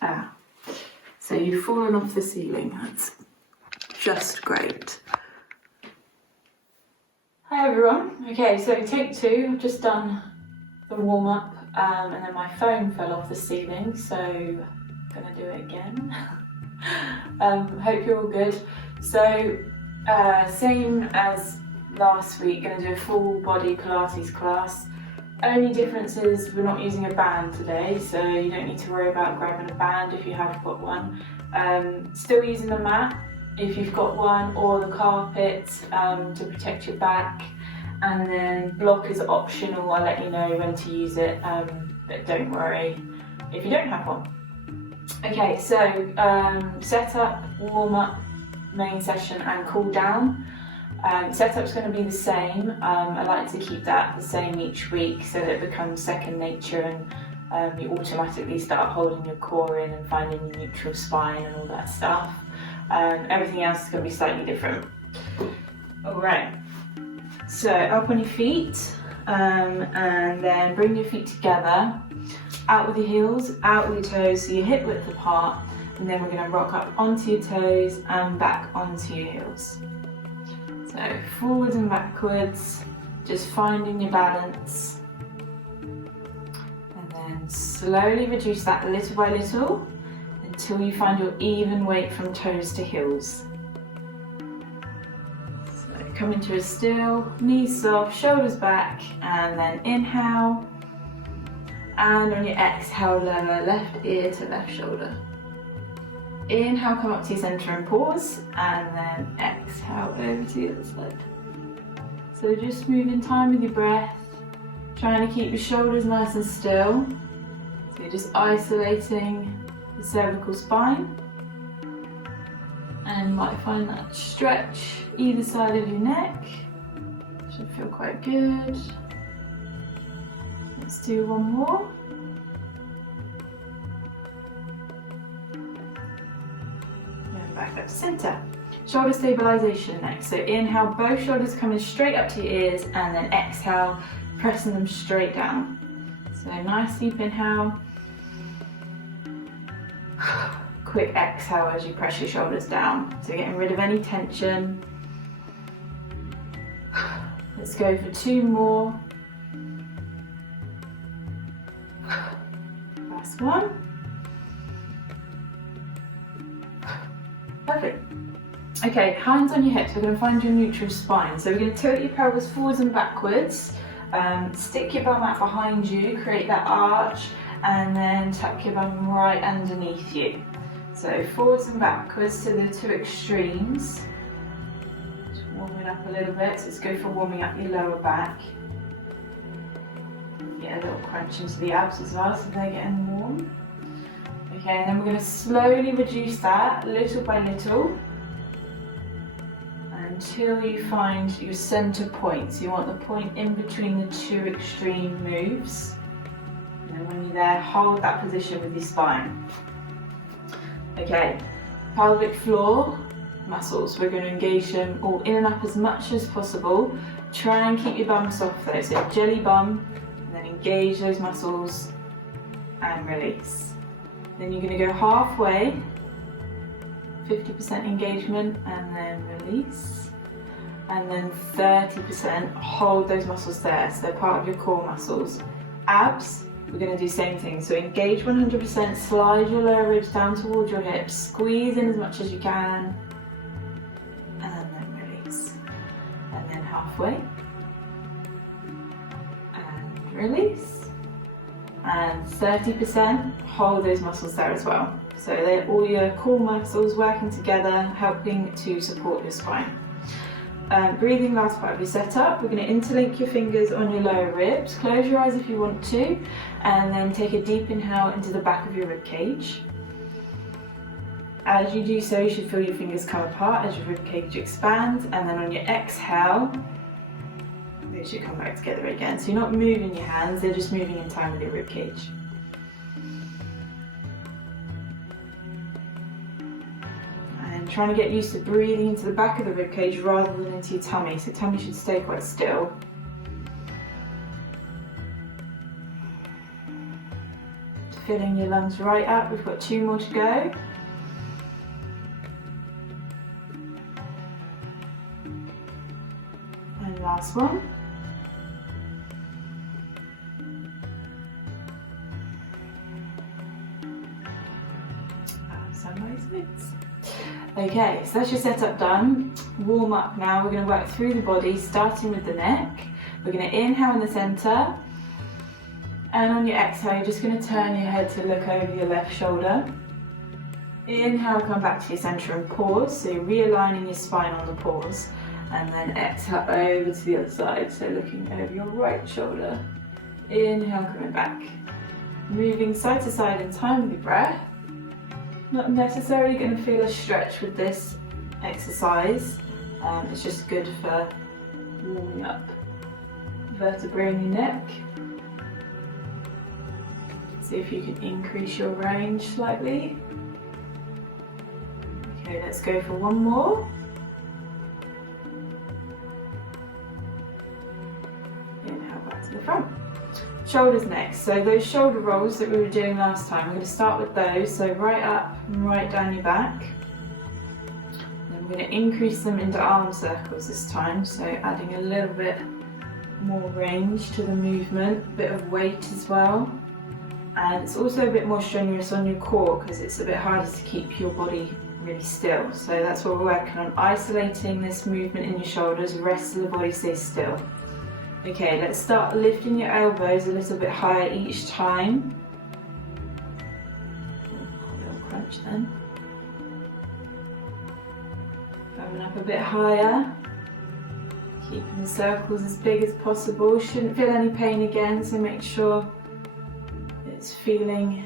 So you've fallen off the ceiling. That's just great. Hi everyone. Okay, so take 2. I've just done the warm up and then my phone fell off the ceiling, so I'm gonna do it again. Hope you're all good. So same as last week, gonna do a full body Pilates class. Only difference is we're not using a band today, so you don't need to worry about grabbing a band if you have got one. Still using the mat if you've got one, or the carpet to protect your back, and then block is optional. I'll let you know when to use it, but don't worry if you don't have one. Okay, so set up, warm up, main session and cool down. Setup's going to be the same. I like to keep that the same each week so that it becomes second nature, and you automatically start holding your core in and finding your neutral spine and all that stuff. Everything else is going to be slightly different. Alright, so up on your feet, and then bring your feet together, out with your heels, out with your toes, so your hip width apart, and then we're going to rock up onto your toes and back onto your heels. So forwards and backwards, just finding your balance, and then slowly reduce that little by little until you find your even weight from toes to heels. So come into a still, knees soft, shoulders back, and then inhale, and on your exhale lower left ear to left shoulder. Inhale, come up to your centre and pause, and then exhale over to the other side. So just move in time with your breath, trying to keep your shoulders nice and still. So you're just isolating the cervical spine, and you might find that stretch either side of your neck. Should feel quite good. Let's do one more. Back up to centre. Shoulder stabilisation next. So inhale, both shoulders coming straight up to your ears, and then exhale, pressing them straight down. So nice deep inhale. Quick exhale as you press your shoulders down. So getting rid of any tension. Let's go for 2 more. Last one. Perfect. Okay, hands on your hips. We're going to find your neutral spine. So we're going to tilt your pelvis forwards and backwards. Stick your bum out behind you, create that arch, and then tuck your bum right underneath you. So forwards and backwards to the 2 extremes. Just warming up a little bit. So it's good for warming up your lower back. Get a little crunch into the abs as well, so they're getting warm. Okay, and then we're going to slowly reduce that little by little until you find your centre point. So you want the point in between the 2 extreme moves. And then when you're there, hold that position with your spine. Okay, pelvic floor muscles. We're going to engage them all in and up as much as possible. Try and keep your bum soft though, so jelly bum, and then engage those muscles and release. Then you're going to go halfway, 50% engagement, and then release. And then 30%, hold those muscles there, so they're part of your core muscles. Abs, we're going to do the same thing. So engage 100%, slide your lower ribs down towards your hips, squeeze in as much as you can, and then release. And then halfway, and release. And 30%, hold those muscles there as well. So they're all your core muscles working together, helping to support your spine. Breathing, last part of your setup. We're going to interlink your fingers on your lower ribs. Close your eyes if you want to, and then take a deep inhale into the back of your rib cage. As you do so, you should feel your fingers come apart as your rib cage expands, and then on your exhale, they should come back together again. So you're not moving your hands, they're just moving in time with your rib cage. And trying to get used to breathing into the back of the rib cage rather than into your tummy. So tummy should stay quite still. filling your lungs right up. We've got 2 more to go. And last one. Okay, so that's your setup done. Warm up now. We're going to work through the body, starting with the neck. We're going to inhale in the center, and on your exhale, you're just going to turn your head to look over your left shoulder. Inhale, come back to your center and pause. So you're realigning your spine on the pause, and then exhale over to the other side. So looking over your right shoulder. Inhale, coming back. Moving side to side in time with your breath. Not necessarily going to feel a stretch with this exercise. It's just good for warming up vertebrae in your neck. See if you can increase your range slightly. Okay, let's go for one more. Inhale back to the front. Shoulders next. So those shoulder rolls that we were doing last time, we're going to start with those. So right up and right down your back. Then we're going to increase them into arm circles this time. So adding a little bit more range to the movement, a bit of weight as well. And it's also a bit more strenuous on your core because it's a bit harder to keep your body really still. So that's what we're working on, isolating this movement in your shoulders, the rest of the body stays still. Okay, let's start lifting your elbows a little bit higher each time. A little crunch then. Coming up a bit higher. Keeping the circles as big as possible. Shouldn't feel any pain again, so make sure it's feeling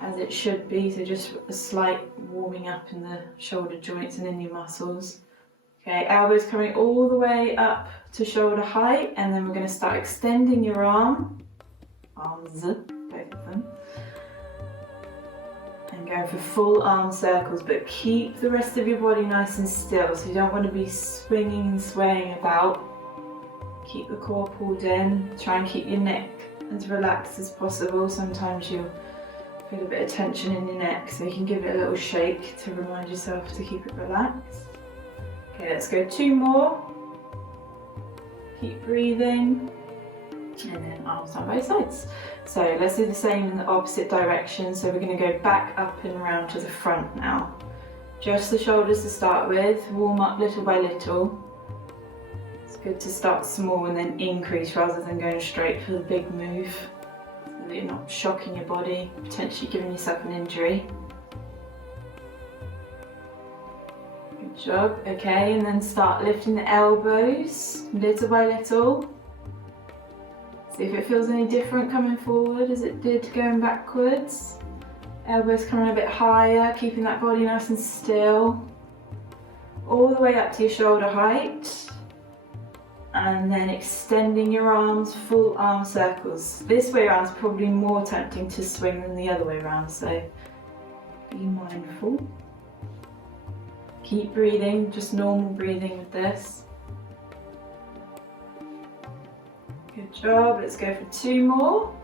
as it should be. So just a slight warming up in the shoulder joints and in your muscles. Okay, elbows coming all the way up to shoulder height, and then we're going to start extending your arms, both of them, and going for full arm circles, but keep the rest of your body nice and still, so you don't want to be swinging and swaying about. Keep the core pulled in, try and keep your neck as relaxed as possible. Sometimes you'll feel a bit of tension in your neck, so you can give it a little shake to remind yourself to keep it relaxed. Okay, let's go 2 more. Keep breathing, and then arms on both sides. So let's do the same in the opposite direction. So we're going to go back up and around to the front now. Just the shoulders to start with, warm up little by little. It's good to start small and then increase rather than going straight for the big move, so that you're not shocking your body, potentially giving yourself an injury. Good job. Okay, and then start lifting the elbows little by little. See if it feels any different coming forward as it did going backwards. Elbows coming a bit higher, keeping that body nice and still. All the way up to your shoulder height. And then extending your arms, full arm circles. This way around is probably more tempting to swing than the other way around, so be mindful. Keep breathing, just normal breathing with this. Good job, let's go for 2 more.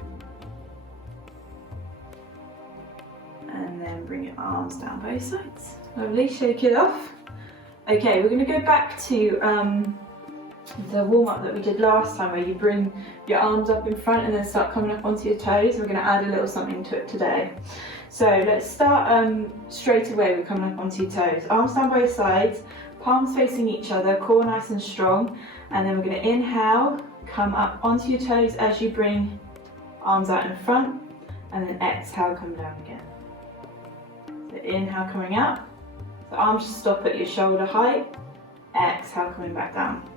And then bring your arms down both sides. Lovely, shake it off. Okay, we're going to go back to the warm-up that we did last time, where you bring your arms up in front and then start coming up onto your toes. We're going to add a little something to it today. So let's start straight away. We're coming up onto your toes. Arms down both sides, palms facing each other, core nice and strong. And then we're going to inhale, come up onto your toes as you bring arms out in front, and then exhale, come down again. So inhale, coming up. So arms should stop at your shoulder height. Exhale, coming back down.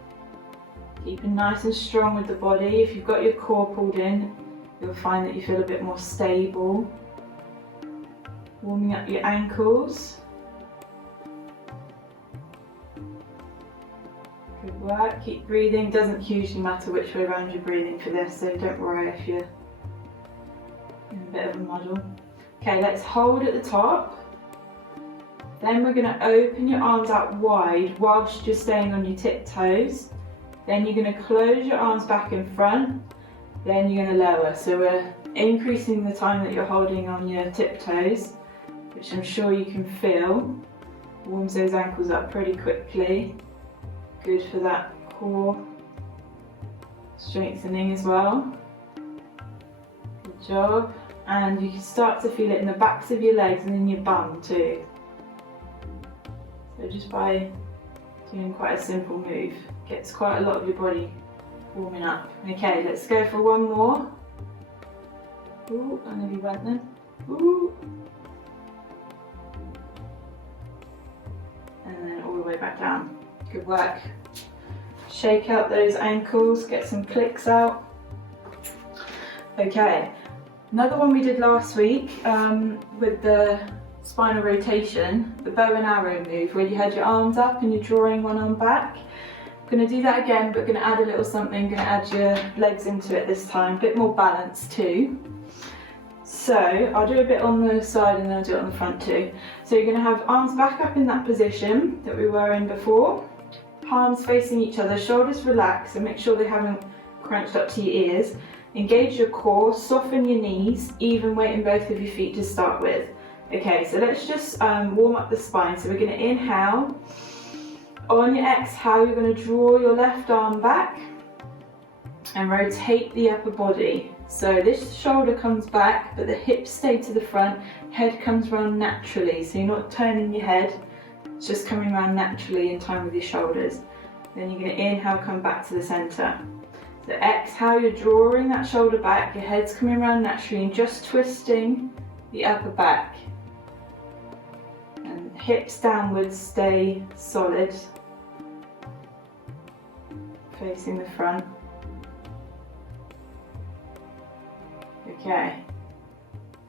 Keeping nice and strong with the body. If you've got your core pulled in, you'll find that you feel a bit more stable. Warming up your ankles. Good work, keep breathing. Doesn't hugely matter which way around you're breathing for this, so don't worry if you're in a bit of a muddle. Okay, let's hold at the top. Then we're going to open your arms out wide whilst you're staying on your tiptoes. Then you're going to close your arms back in front. Then you're going to lower. So we're increasing the time that you're holding on your tiptoes, which I'm sure you can feel. Warms those ankles up pretty quickly. Good for that core strengthening as well. Good job. And you can start to feel it in the backs of your legs and in your bum too. So just by doing quite a simple move, gets quite a lot of your body warming up. Okay, let's go for one more. Ooh, I nearly went then. Ooh. And then all the way back down. Good work. Shake out those ankles, get some clicks out. Okay, another one we did last week with the spinal rotation, the bow and arrow move, where you had your arms up and you're drawing one arm back. I'm going to do that again, but going to add a little something, going to add your legs into it this time, a bit more balance too. So I'll do a bit on the side and then I'll do it on the front too. So you're going to have arms back up in that position that we were in before, palms facing each other, shoulders relaxed and make sure they haven't crunched up to your ears. Engage your core, soften your knees, even weight in both of your feet to start with. Okay, so let's just warm up the spine. So we're going to inhale. On your exhale, you're going to draw your left arm back and rotate the upper body. So this shoulder comes back, but the hips stay to the front, head comes round naturally. So you're not turning your head, it's just coming around naturally in time with your shoulders. Then you're going to inhale, come back to the centre. So exhale, you're drawing that shoulder back, your head's coming around naturally and just twisting the upper back. And hips downwards, stay solid, facing the front. Okay,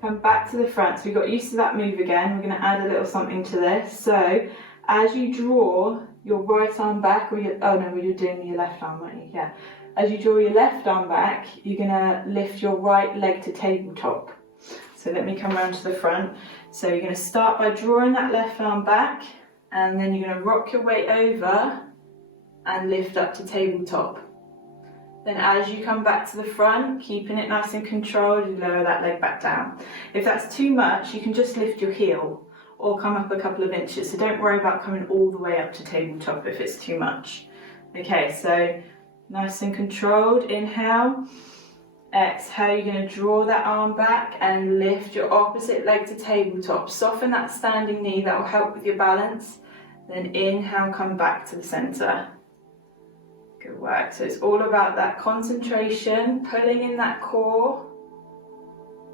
come back to the front. So we got used to that move again. We're going to add a little something to this. So as you draw your right arm back, or your, oh no, you're doing your left arm, weren't you? Yeah. As you draw your left arm back, you're going to lift your right leg to tabletop. So let me come around to the front. So you're going to start by drawing that left arm back, and then you're going to rock your weight over and lift up to tabletop. Then as you come back to the front, keeping it nice and controlled, you lower that leg back down. If that's too much, you can just lift your heel or come up a couple of inches. So don't worry about coming all the way up to tabletop if it's too much. Okay, so nice and controlled. Inhale. Exhale, you're going to draw that arm back and lift your opposite leg to tabletop. Soften that standing knee, that will help with your balance. Then inhale, come back to the centre. Good work. So it's all about that concentration, pulling in that core.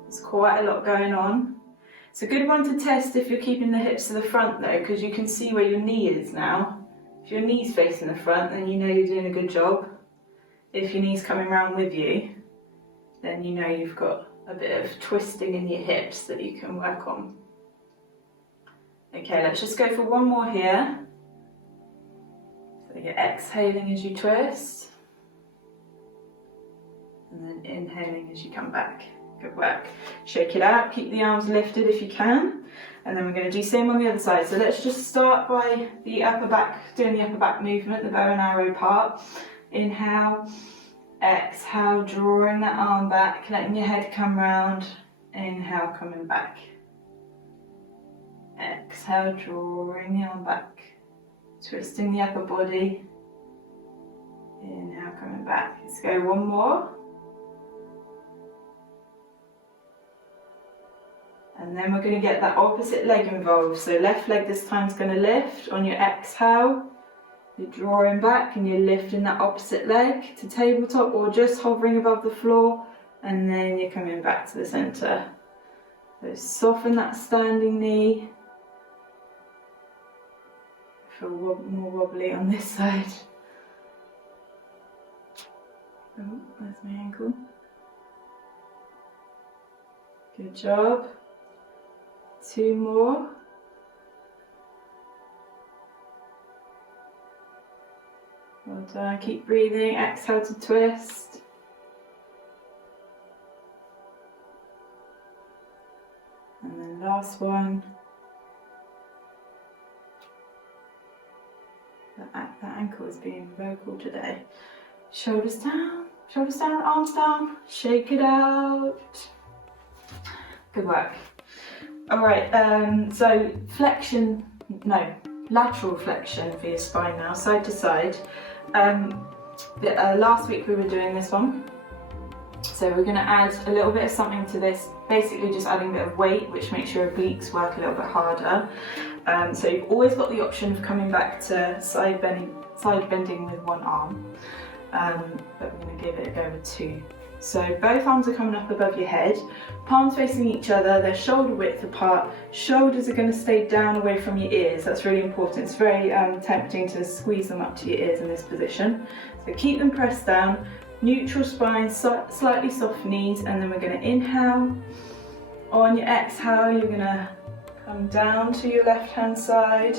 There's quite a lot going on. It's a good one to test if you're keeping the hips to the front though, because you can see where your knee is now. If your knee's facing the front, then you know you're doing a good job. If your knee's coming around with you, then you know you've got a bit of twisting in your hips that you can work on. Okay, let's just go for one more here. So you're exhaling as you twist, and then inhaling as you come back. Good work. Shake it out, keep the arms lifted if you can, and then we're going to do the same on the other side. So let's just start by the upper back, doing the upper back movement, the bow and arrow part. Inhale, exhale, drawing that arm back, letting your head come round. Inhale, coming back. Exhale, drawing the arm back, twisting the upper body. Inhale, coming back. Let's go one more. And then we're going to get that opposite leg involved. So left leg this time is going to lift. On your exhale, you're drawing back and you're lifting that opposite leg to tabletop or just hovering above the floor, and then you're coming back to the centre. So soften that standing knee. I feel more wobbly on this side. Oh, there's my ankle. Good job. Two more. Well done. Keep breathing. Exhale to twist. And then last one. That ankle is being vocal today. Shoulders down. Shoulders down, arms down, shake it out. Good work. All right, so lateral flexion for your spine now, side to side. Last week we were doing this one. So we're going to add a little bit of something to this, basically just adding a bit of weight, which makes your obliques work a little bit harder. So you've always got the option of coming back to side bending with one arm, but we're going to give it a go with two. So both arms are coming up above your head, palms facing each other, they're shoulder width apart, shoulders are going to stay down away from your ears. That's really important. It's very tempting to squeeze them up to your ears in this position. So keep them pressed down, neutral spine, slightly soft knees, and then we're going to inhale. On your exhale, you're going to come down to your left hand side.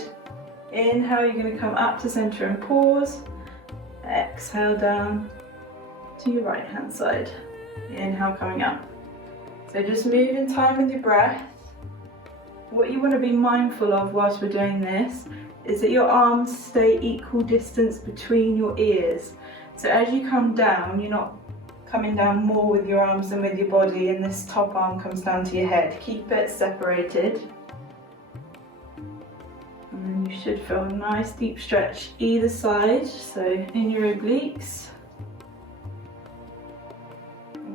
Inhale, you're going to come up to center and pause. Exhale down to your right hand side. Inhale, coming up. So just move in time with your breath. What you want to be mindful of whilst we're doing this is that your arms stay equal distance between your ears. So as you come down, you're not coming down more with your arms than with your body, and this top arm comes down to your head. Keep it separated. And then you should feel a nice deep stretch either side, so in your obliques.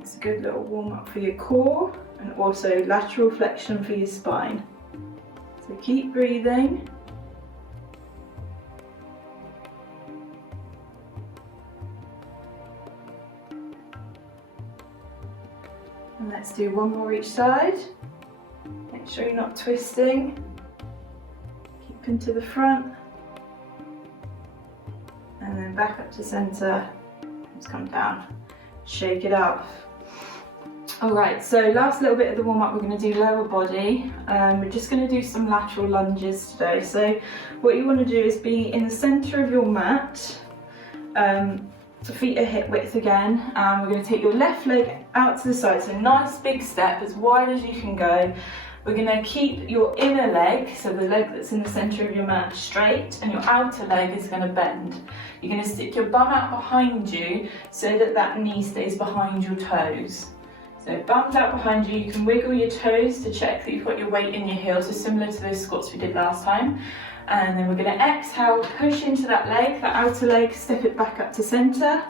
It's a good little warm up for your core, and also lateral flexion for your spine. So keep breathing. And let's do one more each side. Make sure you're not twisting. Keep them to the front. And then back up to center. Just come down. Shake it up. Alright, so last little bit of the warm up, we're going to do lower body. We're just going to do some lateral lunges today. So what you want to do is be in the center of your mat. The feet are hip width again, and we're going to take your left leg out to the side, so nice big step as wide as you can go. We're going to keep your inner leg, so the leg that's in the centre of your mat, straight, and your outer leg is going to bend. You're going to stick your bum out behind you so that that knee stays behind your toes. So bum's out behind you, you can wiggle your toes to check that you've got your weight in your heels, so similar to those squats we did last time. And then we're going to exhale, push into that leg, that outer leg, step it back up to centre,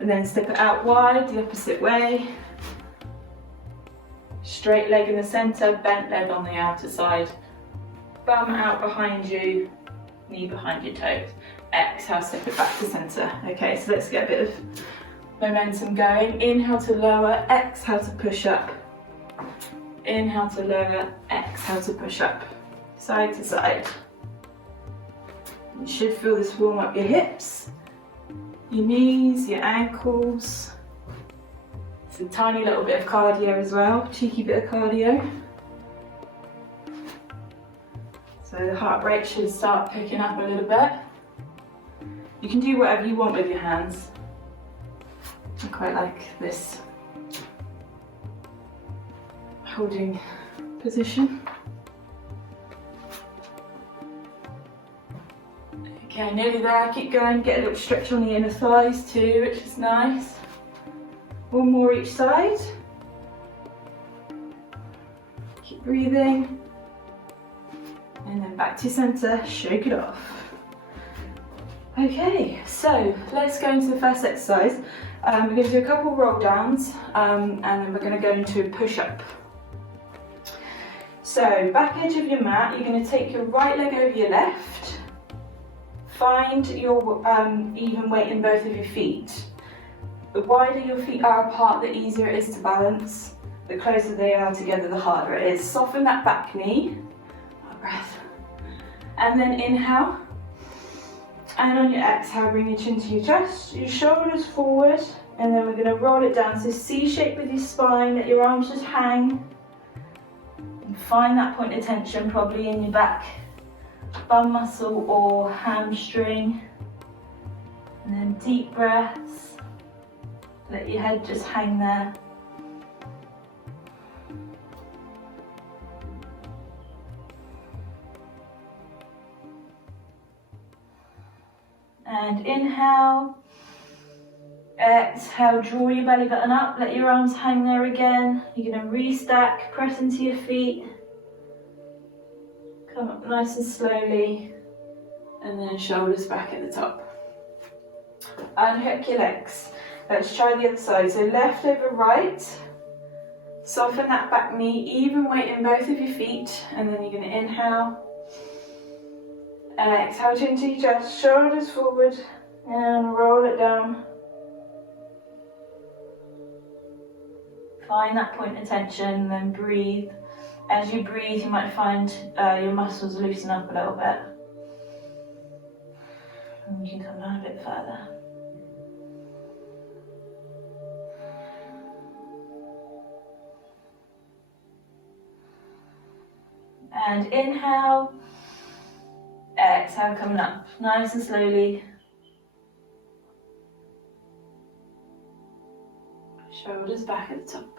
and then step it out wide, the opposite way. Straight leg in the centre, bent leg on the outer side. Bum out behind you, knee behind your toes. Exhale, step it back to centre. Okay, so let's get a bit of momentum going. Inhale to lower, exhale to push up. Inhale to lower, exhale to push up. Side to side. You should feel this warm up your hips, your knees, your ankles. It's a tiny little bit of cardio as well, cheeky bit of cardio. So the heart rate should start picking up a little bit. You can do whatever you want with your hands. I quite like this holding position. Okay, nearly there, keep going, get a little stretch on the inner thighs too, which is nice. One more each side. Keep breathing. And then back to center, shake it off. Okay, so let's go into the first exercise. We're going to do a couple roll downs, and then we're going to go into a push up. So, back edge of your mat, you're going to take your right leg over your left. Find your even weight in both of your feet. The wider your feet are apart, the easier it is to balance. The closer they are together, the harder it is. Soften that back knee. Breath. And then inhale. And on your exhale, bring your chin to your chest, your shoulders forward, and then we're going to roll it down. So C shape with your spine, let your arms just hang. And find that point of tension, probably in your back bum muscle or hamstring. And then deep breaths. Let your head just hang there. And inhale. Exhale, draw your belly button up, let your arms hang there again. You're going to restack, press into your feet. Come up nice and slowly, and then shoulders back at the top. Unhook your legs. Let's try the other side. So left over right. Soften that back knee, even weight in both of your feet, and then you're going to inhale. Exhale to into your chest, shoulders forward, and roll it down. Find that point of tension, then breathe. As you breathe, you might find your muscles loosen up a little bit. And you can come down a bit further. And inhale. Exhale, coming up nice and slowly. Shoulders back at the top.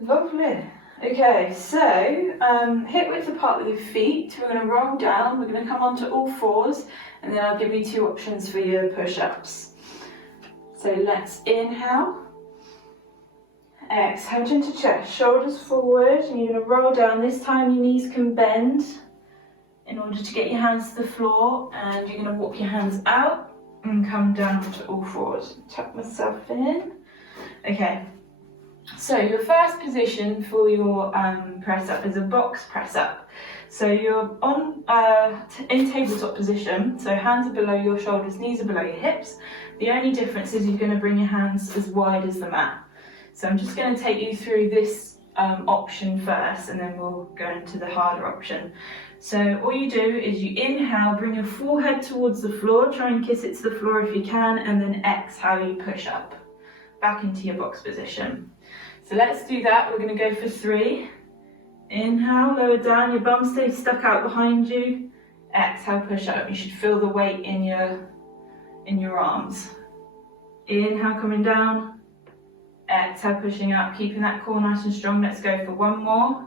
Lovely. Okay, so hip width apart with your feet. We're going to roll down. We're going to come onto all fours, and then I'll give you two options for your push-ups. So let's inhale. Exhale, chin to chest, shoulders forward, and you're going to roll down. This time your knees can bend in order to get your hands to the floor, and you're going to walk your hands out and come down to all fours. Tuck myself in. Okay, so your first position for your press up is a box press up. So you're on in tabletop position, so hands are below your shoulders, knees are below your hips. The only difference is you're going to bring your hands as wide as the mat. So I'm just going to take you through this option first, and then we'll go into the harder option. So all you do is you inhale, bring your forehead towards the floor, try and kiss it to the floor if you can, and then exhale, you push up, back into your box position. So let's do that. We're going to go for 3. Inhale, lower down, your bum stays stuck out behind you. Exhale, push up. You should feel the weight in your arms. Inhale, coming down. Exhale, pushing up, keeping that core nice and strong. Let's go for 1 more.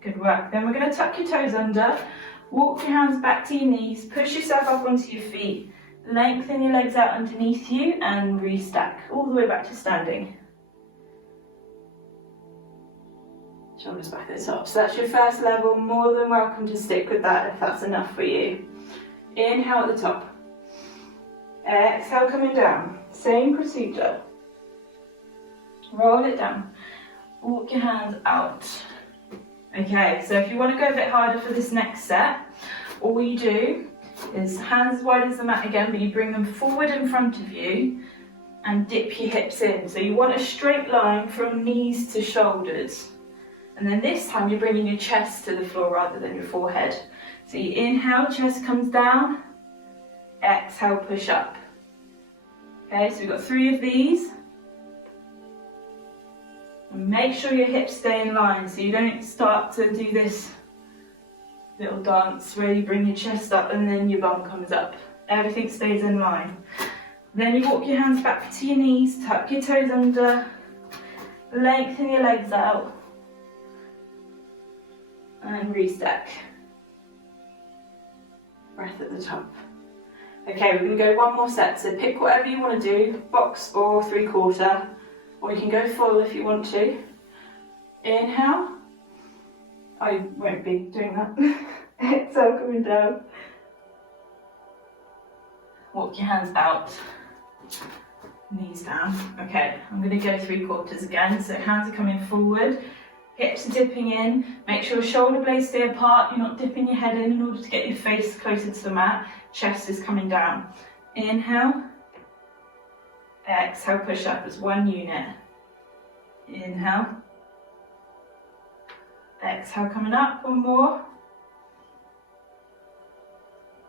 Good work. Then we're going to tuck your toes under, walk your hands back to your knees, push yourself up onto your feet, lengthen your legs out underneath you, and restack all the way back to standing. Shoulders back at the top. So that's your first level. More than welcome to stick with that if that's enough for you. Inhale at the top. Exhale, coming down. Same procedure. Roll it down. Walk your hands out. Okay, so if you want to go a bit harder for this next set, all you do is hands as wide as the mat again, but you bring them forward in front of you and dip your hips in. So you want a straight line from knees to shoulders. And then this time you're bringing your chest to the floor rather than your forehead. So you inhale, chest comes down. Exhale, push up. Okay, so we've got 3 of these. And make sure your hips stay in line so you don't start to do this little dance where you bring your chest up and then your bum comes up. Everything stays in line. Then you walk your hands back to your knees, tuck your toes under, lengthen your legs out, and restack. Breath at the top. Okay, we're going to go 1 more set, so pick whatever you want to do, box or 3/4, or you can go full if you want to. Inhale. I won't be doing that. Exhale, coming down. Walk your hands out, knees down. Okay, I'm going to go 3/4 again, so hands are coming forward, hips are dipping in. Make sure shoulder blades stay apart, you're not dipping your head in order to get your face closer to the mat. Chest is coming down. Inhale. Exhale, push up as 1 unit. Inhale. Exhale, coming up, 1 more.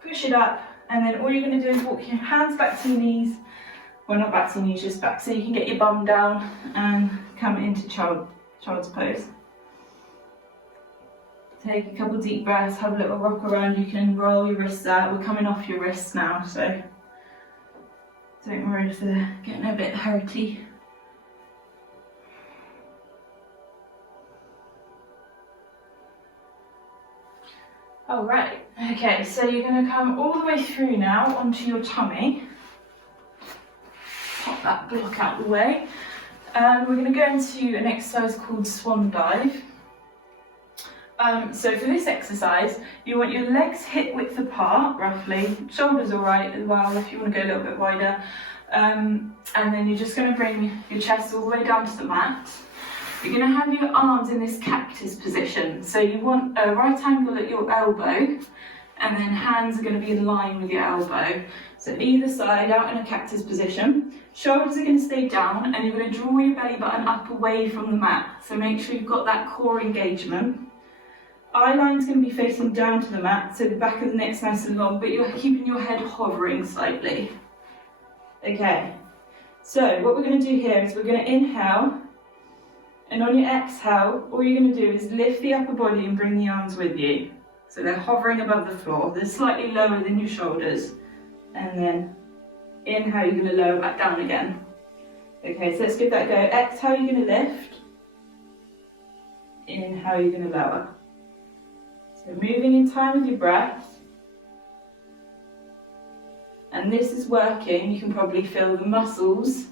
Push it up, and then all you're going to do is walk your hands back to your knees. Well, not back to your knees, just back so you can get your bum down and come into child's pose. Take a couple deep breaths, have a little rock around. You can roll your wrists out. We're coming off your wrists now, so don't worry if they're getting a bit hurty. All right, okay, so you're going to come all the way through now onto your tummy. Pop that block out the way. And we're going to go into an exercise called swan dive. So for this exercise, you want your legs hip width apart, roughly. Shoulders all right as well, if you want to go a little bit wider. And then you're just going to bring your chest all the way down to the mat. You're going to have your arms in this cactus position. So you want a right angle at your elbow, and then hands are going to be in line with your elbow. So either side out in a cactus position. Shoulders are going to stay down, and you're going to draw your belly button up away from the mat. So make sure you've got that core engagement. Eye line's going to be facing down to the mat, so the back of the neck's nice and long, but you're keeping your head hovering slightly. Okay, so what we're going to do here is we're going to inhale, and on your exhale, all you're going to do is lift the upper body and bring the arms with you. So they're hovering above the floor, they're slightly lower than your shoulders. And then inhale, you're going to lower back down again. Okay, so let's give that a go. Exhale, you're going to lift. Inhale, you're going to lower. So moving in time with your breath. And this is working, you can probably feel the muscles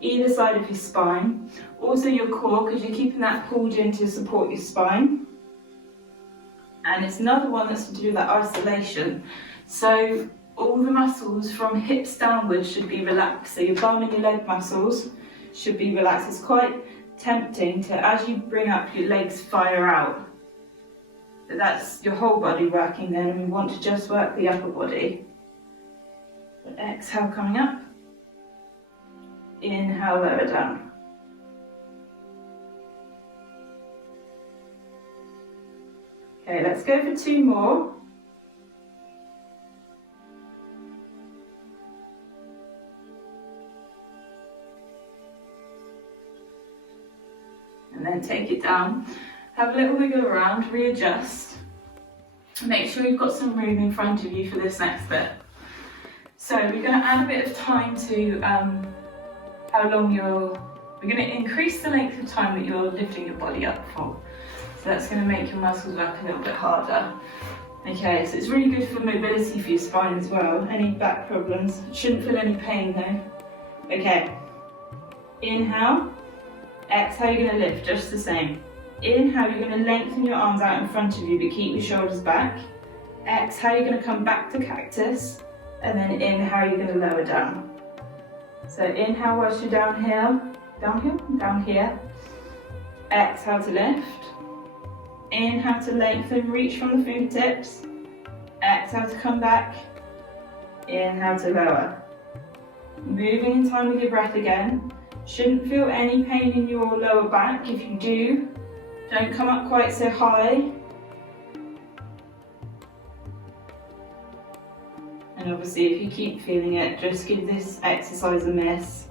either side of your spine. Also your core, because you're keeping that pulled in to support your spine. And it's another one that's to do with that isolation. So all the muscles from hips downwards should be relaxed. So your bum and your leg muscles should be relaxed. It's quite tempting to, as you bring up, your legs fire out. But that's your whole body working then, and we want to just work the upper body. But exhale, coming up. Inhale, lower down. Okay, let's go for 2 more. And then take it down. Have a little wiggle around, readjust. Make sure you've got some room in front of you for this next bit. So we're going to add a bit of time to how long we're going to increase the length of time that you're lifting your body up for. So that's going to make your muscles work a little bit harder. Okay, so it's really good for mobility for your spine as well. Any back problems, shouldn't feel any pain though. Okay, inhale, exhale, you're going to lift just the same. Inhale, you're going to lengthen your arms out in front of you but keep your shoulders back. Exhale, you're going to come back to cactus, and then inhale, you're going to lower down. So inhale whilst you're down here. Exhale to lift. Inhale to lengthen, reach from the fingertips. Exhale to come back. Inhale to lower. Moving in time with your breath again. Shouldn't feel any pain in your lower back. If you do, don't come up quite so high. And obviously if you keep feeling it, just give this exercise a miss.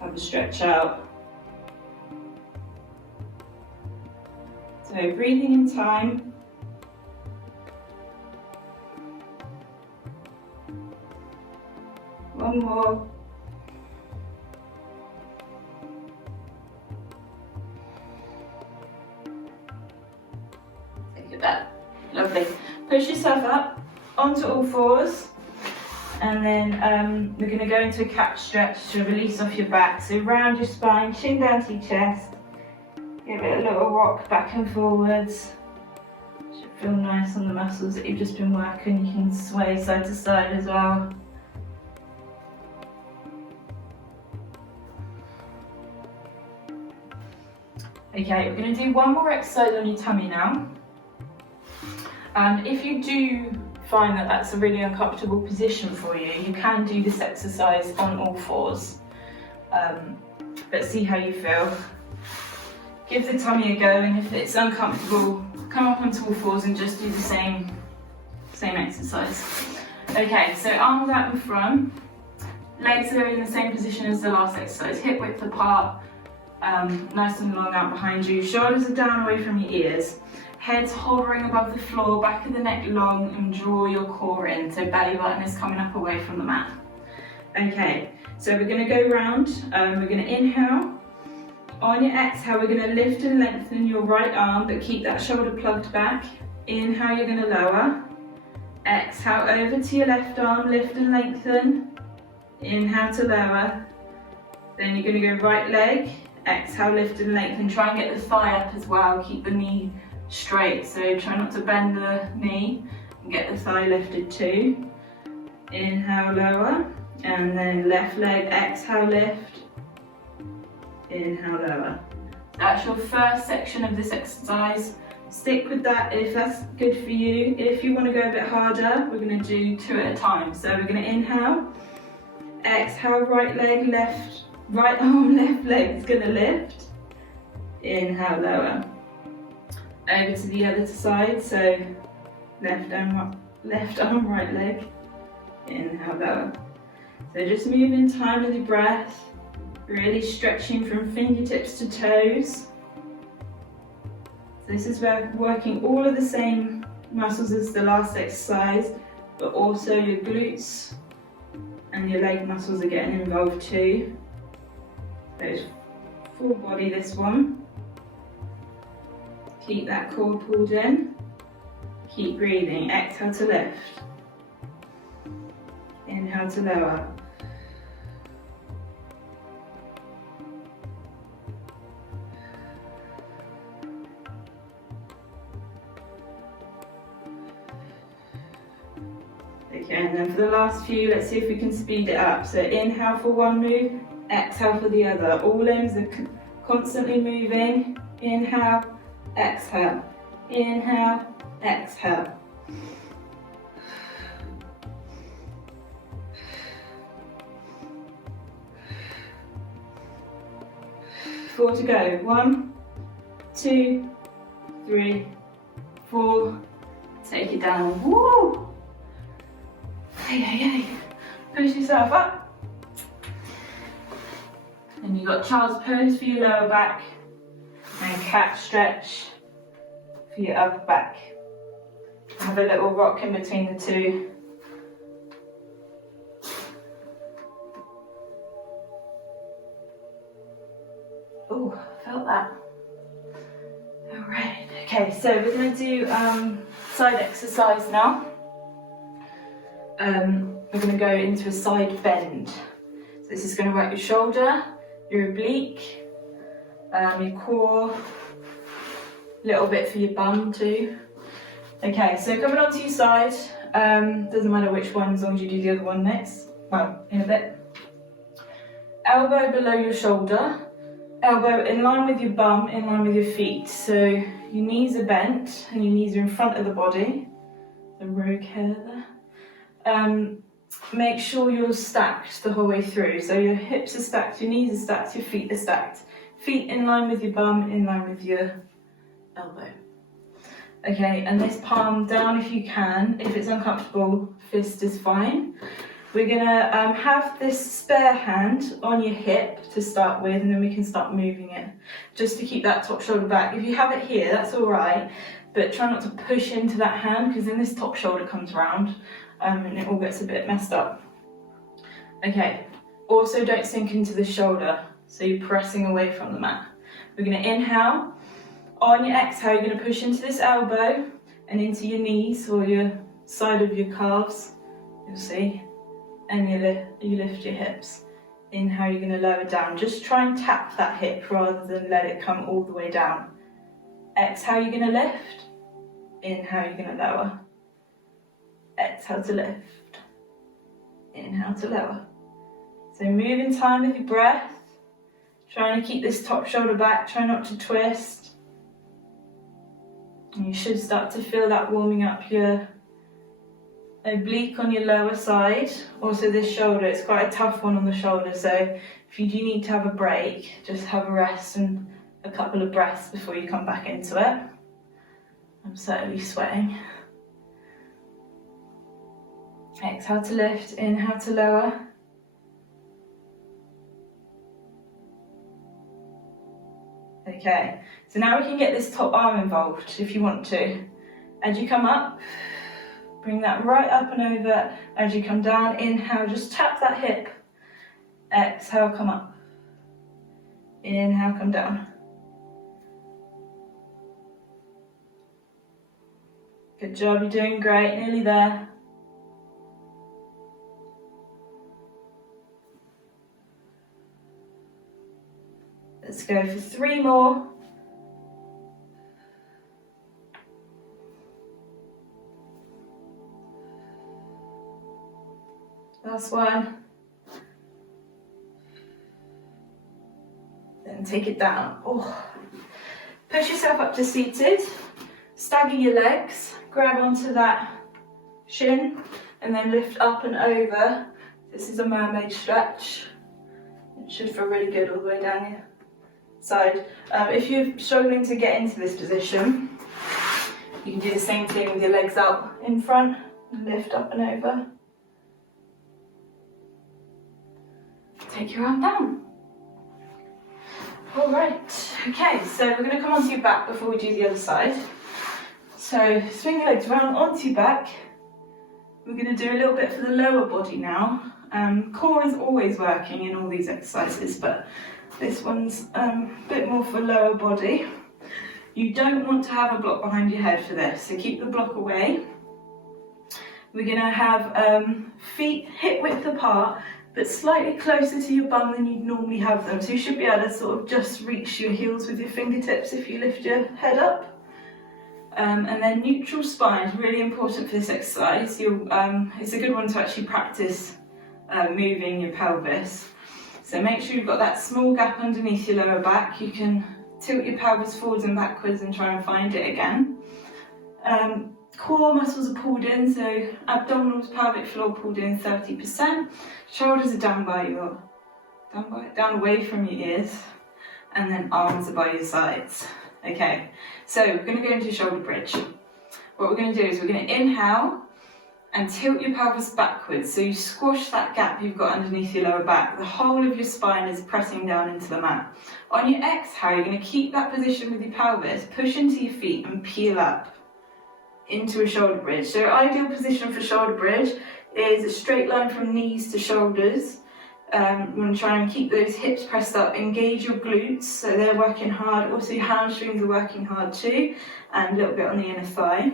Have a stretch out. So breathing in time. One more. Take it back. Lovely. Push yourself up onto all fours. And then we're going to go into a cat stretch to release off your back. So round your spine, chin down to your chest. Give it a little rock back and forwards. Should feel nice on the muscles that you've just been working. You can sway side to side as well. Okay, we're going to do one more exercise on your tummy now. If you do find that that's a really uncomfortable position for you, you can do this exercise on all fours. But see how you feel. Give the tummy a go, and if it's uncomfortable, come up onto all fours and just do the same exercise. Okay, so arms out in front, legs are in the same position as the last exercise, hip width apart, nice and long out behind you, shoulders are down away from your ears, head's hovering above the floor, back of the neck long, and draw your core in, so belly button is coming up away from the mat. Okay, so we're going to go round, we're going to inhale. On your exhale, we're going to lift and lengthen your right arm, but keep that shoulder plugged back. Inhale, you're going to lower. Exhale, over to your left arm, lift and lengthen. Inhale to lower. Then you're going to go right leg. Exhale, lift and lengthen. Try and get the thigh up as well. Keep the knee straight. So try not to bend the knee and get the thigh lifted too. Inhale, lower. And then left leg, exhale, lift. Inhale, lower. That's your first section of this exercise. Stick with that if that's good for you. If you want to go a bit harder, we're going to do 2 at a time. So we're going to inhale, exhale, right leg, left, right arm, left leg is going to lift. Inhale, lower. Over to the other side, so left arm, right leg. Inhale, lower. So just move in time with your breath, really stretching from fingertips to toes. So this is where working all of the same muscles as the last exercise, but also your glutes and your leg muscles are getting involved too. So it's full body this one. Keep that core pulled in. Keep breathing. Exhale to lift. Inhale to lower. Okay, and then for the last few, let's see if we can speed it up. So inhale for one move, exhale for the other. All limbs are constantly moving. Inhale, exhale. Inhale, exhale. 4 to go. 1, 2, 3, 4. Take it down. Woo! Hey. Push yourself up. And you've got child's pose for your lower back and cat stretch for your upper back. Have a little rock in between the two. Oh, felt that. Alright, okay, so we're going to do side exercise now. We're going to go into a side bend. So this is going to work your shoulder, your oblique, your core, a little bit for your bum too. Okay, so coming onto your side, doesn't matter which one as long as you do the other one next, well, in a bit. Elbow below your shoulder, elbow in line with your bum, in line with your feet. So your knees are bent and your knees are in front of the body. The rogue hair there. Make sure you're stacked the whole way through. So your hips are stacked, your knees are stacked, your feet are stacked. Feet in line with your bum, in line with your elbow. Okay, and this palm down if you can. If it's uncomfortable, fist is fine. We're gonna have this spare hand on your hip to start with, and then we can start moving it, just to keep that top shoulder back. If you have it here, that's all right, but try not to push into that hand, because then this top shoulder comes round, and it all gets a bit messed up. Okay, also don't sink into the shoulder, so you're pressing away from the mat. We're gonna inhale. On your exhale, you're gonna push into this elbow and into your knees or your side of your calves, you'll see. And you lift your hips. Inhale, you're going to lower down. Just try and tap that hip rather than let it come all the way down. Exhale, you're going to lift. Inhale, you're going to lower. Exhale to lift. Inhale to lower. So move in time with your breath. Trying to keep this top shoulder back. Try not to twist. And you should start to feel that warming up your oblique on your lower side. Also this shoulder, it's quite a tough one on the shoulder, so if you do need to have a break, just have a rest and a couple of breaths before you come back into it. I'm certainly sweating. Exhale to lift, inhale to lower. Okay, so now we can get this top arm involved if you want to. As you come up, bring that right up and over. As you come down, inhale, just tap that hip. Exhale, come up. Inhale, come down. Good job, you're doing great, nearly there. Let's go for 3 more. Last one. Then take it down. Oh. Push yourself up to seated. Stagger your legs. Grab onto that shin and then lift up and over. This is a mermaid stretch. It should feel really good all the way down your side. If you're struggling to get into this position, you can do the same thing with your legs out in front and lift up and over. Take your arm down. Alright, okay, so we're going to come onto your back before we do the other side. So swing your legs round onto your back. We're going to do a little bit for the lower body now. Core is always working in all these exercises, but this one's a bit more for lower body. You don't want to have a block behind your head for this, so keep the block away. We're going to have feet hip width apart, but slightly closer to your bum than you'd normally have them. So you should be able to sort of just reach your heels with your fingertips if you lift your head up. And then neutral spine is really important for this exercise. It's a good one to actually practice moving your pelvis. So make sure you've got that small gap underneath your lower back. You can tilt your pelvis forwards and backwards and try and find it again. Core muscles are pulled in, so abdominals, pelvic floor pulled in 30%. Shoulders are down away from your ears, and then arms are by your sides. Okay, so we're going to go into shoulder bridge. What we're going to do is we're going to inhale and tilt your pelvis backwards, so you squash that gap you've got underneath your lower back. The whole of your spine is pressing down into the mat. On your exhale, you're going to keep that position with your pelvis, push into your feet and peel up into a shoulder bridge. So ideal position for shoulder bridge is a straight line from knees to shoulders. You want to try and keep those hips pressed up, engage your glutes so they're working hard, also your hamstrings are working hard too, and a little bit on the inner thigh.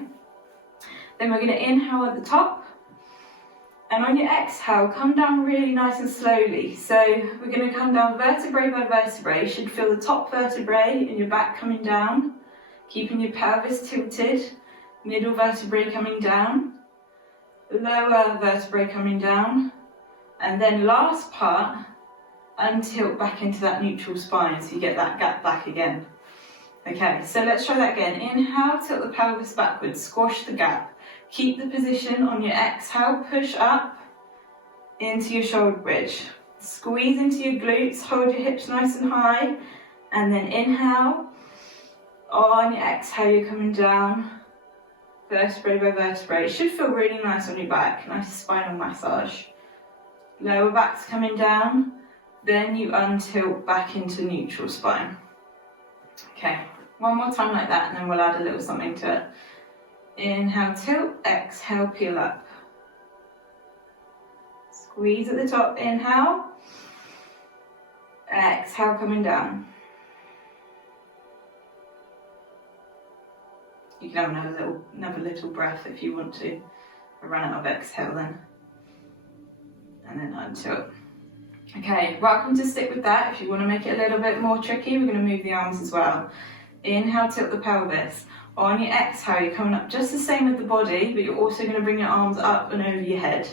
Then we're going to inhale at the top, and on your exhale come down really nice and slowly. So we're going to come down vertebrae by vertebrae. You should feel the top vertebrae in your back coming down, keeping your pelvis tilted. Middle vertebrae coming down, lower vertebrae coming down, and then last part, untilt back into that neutral spine so you get that gap back again. Okay, so let's try that again. Inhale, tilt the pelvis backwards, squash the gap. Keep the position on your exhale, push up into your shoulder bridge. Squeeze into your glutes, hold your hips nice and high, and then inhale. On your exhale, you're coming down. Vertebrae by vertebrae. It should feel really nice on your back, nice spinal massage. Lower back's coming down, then you untilt back into neutral spine. Okay, one more time like that and then we'll add a little something to it. Inhale, tilt, exhale, peel up. Squeeze at the top, inhale. Exhale, coming down. You can have another little breath if you want to. Run out of exhale then. And then untilt. Okay, welcome to stick with that. If you want to make it a little bit more tricky, we're going to move the arms as well. Inhale, tilt the pelvis. On your exhale, you're coming up just the same with the body, but you're also going to bring your arms up and over your head.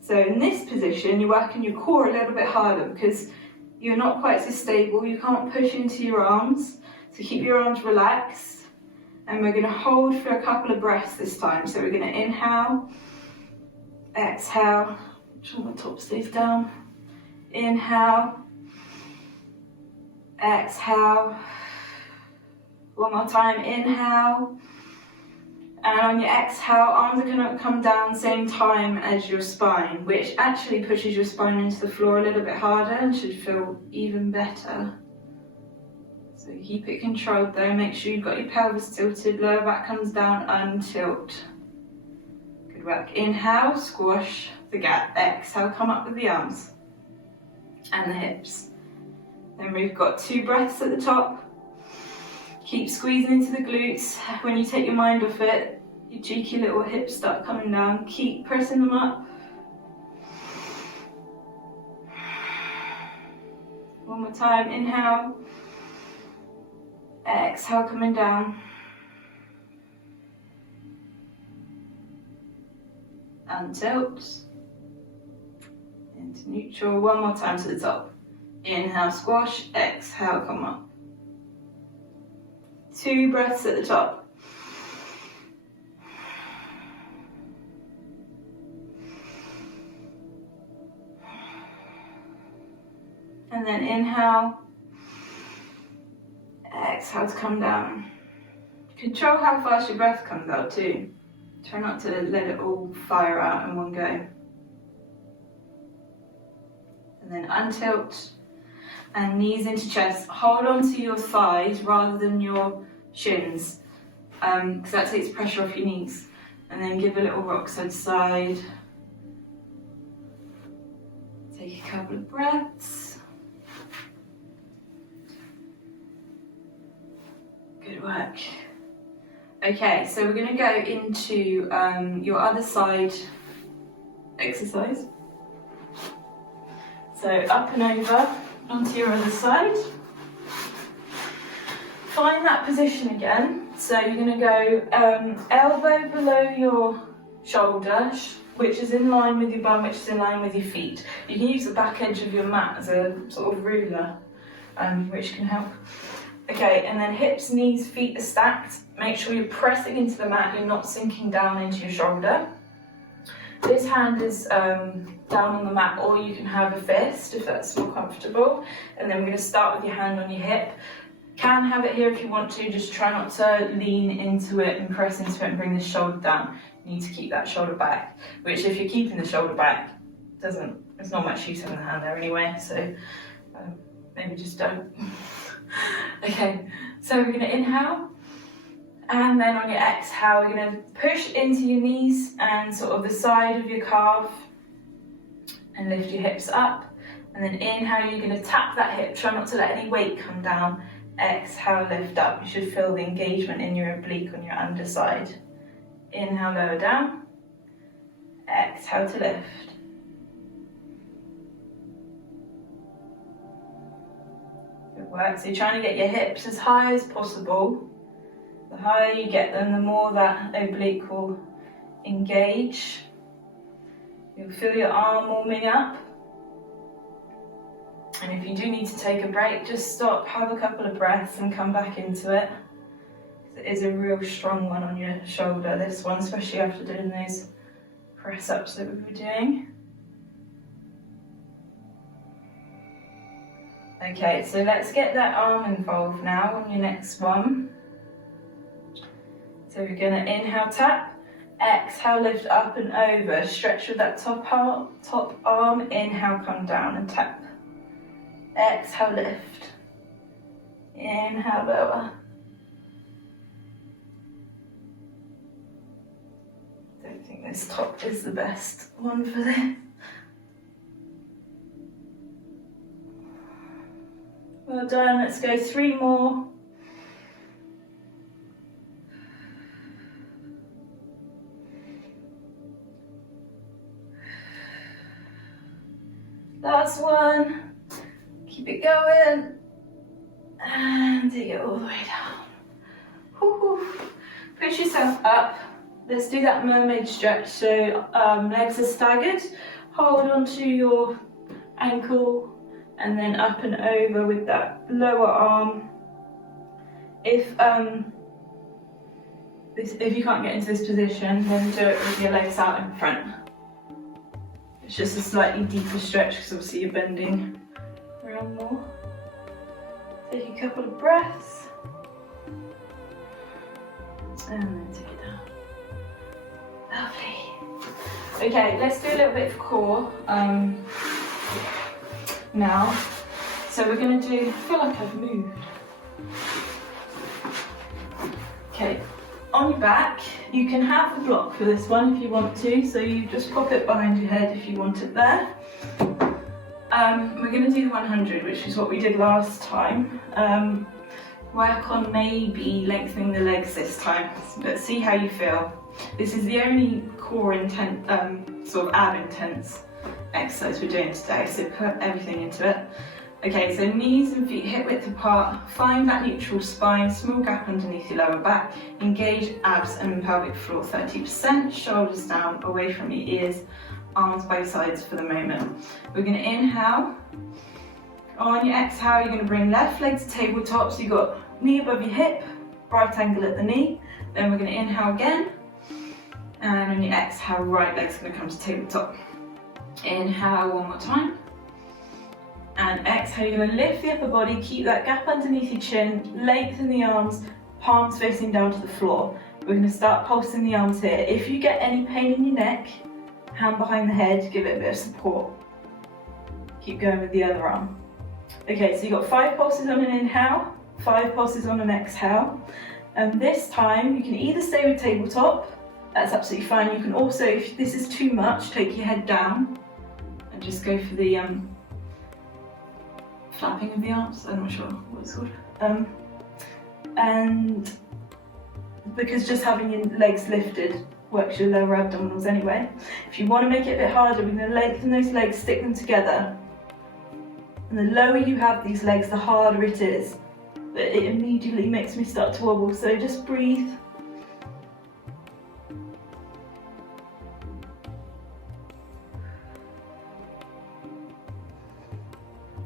So in this position, you're working your core a little bit harder because you're not quite so stable. You can't push into your arms. So keep your arms relaxed. And we're going to hold for a couple of breaths this time. So we're going to inhale, exhale, make sure my top stays down. Inhale, exhale. One more time, inhale. And on your exhale, arms are going to come down same time as your spine, which actually pushes your spine into the floor a little bit harder and should feel even better. So keep it controlled though, make sure you've got your pelvis tilted, lower back comes down, untilt. Good work. Inhale, squash the gap. Exhale, come up with the arms and the hips. Then we've got 2 breaths at the top. Keep squeezing into the glutes. When you take your mind off it, your cheeky little hips start coming down. Keep pressing them up. One more time, inhale. Exhale, coming down. And tilt. Into neutral. One more time to the top. Inhale, squash. Exhale, come up. 2 breaths at the top. And then inhale. Exhale to come down. Control how fast your breath comes out too. Try not to let it all fire out in one go. And then untilt and knees into chest. Hold on to your thighs rather than your shins, because that takes pressure off your knees. And then give a little rock side to side. Take a couple of breaths. Good work. Okay, so we're going to go into your other side exercise. So up and over onto your other side. Find that position again. So you're going to go elbow below your shoulder, which is in line with your bum, which is in line with your feet. You can use the back edge of your mat as a sort of ruler, which can help. Okay, and then hips, knees, feet are stacked. Make sure you're pressing into the mat, you're not sinking down into your shoulder. This hand is down on the mat, or you can have a fist if that's more comfortable. And then we're going to start with your hand on your hip. Can have it here if you want to, just try not to lean into it and press into it and bring the shoulder down. You need to keep that shoulder back, which if you're keeping the shoulder back, there's not much use having the hand there anyway, so maybe just don't. Okay, so we're going to inhale, and then on your exhale we're going to push into your knees and sort of the side of your calf and lift your hips up. And then inhale, you're going to tap that hip, try not to let any weight come down. Exhale, lift up. You should feel the engagement in your oblique on your underside. Inhale, lower down. Exhale to lift. Good work. So you're trying to get your hips as high as possible. The higher you get them, the more that oblique will engage. You'll feel your arm warming up. And if you do need to take a break, just stop, have a couple of breaths and come back into it. It is a real strong one on your shoulder, this one, especially after doing those press-ups that we were doing. Okay, so let's get that arm involved now on your next one. So we're going to inhale, tap, exhale, lift up and over, stretch with that top arm, inhale, come down and tap. Exhale, lift. Inhale, lower. Don't think this top is the best one for this. Well done, let's go 3 more. Last one. Keep it going, and take it all the way down. Woo-hoo. Push yourself up. Let's do that mermaid stretch. So legs are staggered. Hold onto your ankle, and then up and over with that lower arm. If you can't get into this position, then do it with your legs out in front. It's just a slightly deeper stretch because obviously you're bending around more. Take a couple of breaths and then take it down. Lovely. Okay, let's do a little bit of core now. So we're going to do, I feel like I've moved. Okay, on your back, you can have the block for this one if you want to, so you just pop it behind your head if you want it there. We're going to do 100, which is what we did last time. Work on maybe lengthening the legs this time, but see how you feel. This is the only core sort of ab intense exercise we're doing today, so put everything into it. Okay, so knees and feet hip width apart, find that neutral spine, small gap underneath your lower back, engage abs and pelvic floor 30%, shoulders down, away from your ears, arms by sides for the moment. We're going to inhale. On your exhale, you're going to bring left leg to tabletop, so you've got knee above your hip, right angle at the knee. Then we're going to inhale again, and on your exhale, right leg's going to come to tabletop. Inhale one more time, and exhale, you're going to lift the upper body, keep that gap underneath your chin, lengthen the arms, palms facing down to the floor. We're going to start pulsing the arms here. If you get any pain in your neck, hand behind the head, give it a bit of support. Keep going with the other arm. Okay, so you've got 5 pulses on an inhale, 5 pulses on an exhale. And this time, you can either stay with tabletop, that's absolutely fine. You can also, if this is too much, take your head down and just go for the flapping of the arms. I'm not sure what it's called. And because just having your legs lifted works your lower abdominals anyway. If you want to make it a bit harder, we're going to lengthen those legs, stick them together. And the lower you have these legs, the harder it is. But it immediately makes me start to wobble, so just breathe.